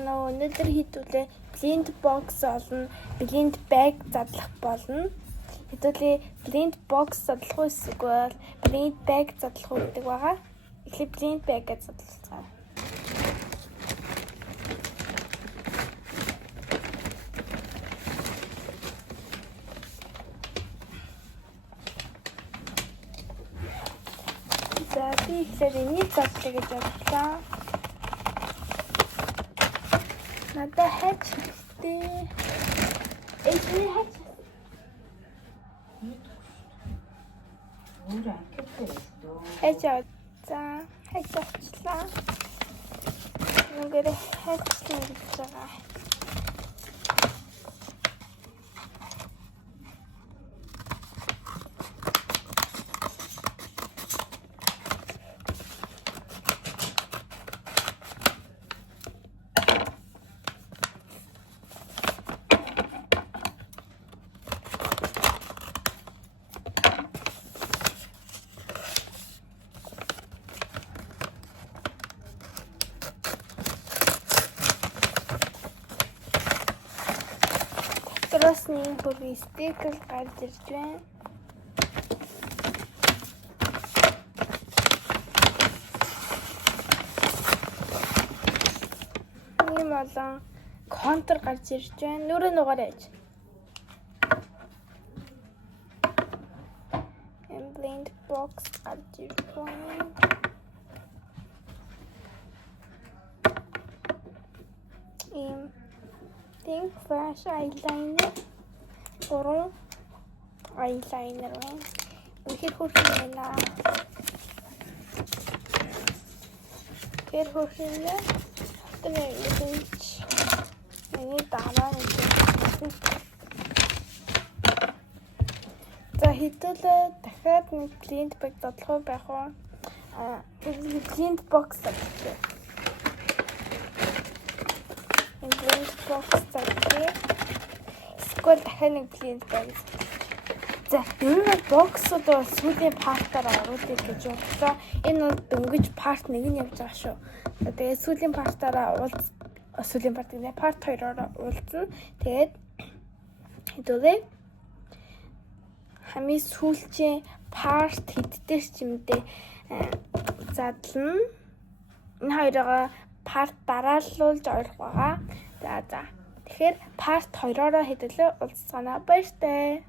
байна уу? Өнөөдөр хэдүүлээ blend box олно, blend bag задлах болно. Хэдүүлээ blend box задлах уу эсвэл blend bag задлах уу гэдэг байгаа. Эхлээд blend bag гэж задлалцгаа. За би эхлээд энийг задлаа гэж бодлоо. Надад хайч хэрэгтэй. Эцний хайч. Өөр ангидтай шүү. Хайч за хайч авчлаа. Ингээд хайч гэж байгаа. Тросны хөрвийн стикер гарч ирж байна. Ийм болон контр гарч ирж байна. Нүрээ нугаарайж. Blend box гарч ирж байна. Pink flash eyeliner. Уран eyeliner байна. Үнэхээр хөрхөн байна. Тэр хөрхөнлээ. Тэр ингэж миний дараа нэг. За хэдүүлээ дахиад нэг blend bag задлах байх уу? Blend box задлаа. Blend box задлаа. Эсвэл дахиад нэг blend bag. За ер нь боксод бол сүүлийн партаараа оруулах гэж бодлоо. Энэ бол дөнгөж part 1 нь явж байгаа шүү. Тэгээд сүүлийн партаараа сүүлийн part гэнэ part 2-оор уулзна. Тэгээд хэдүүлээ хамгийн сүүлчийн part хэддээс ч юм дээ задлана. Энэ хоёроо part дарааллуулж ойлгох байгаа. За. Тэгэхээр part 2-ороо хэдүүлээ уулзцгаана. Баяртай.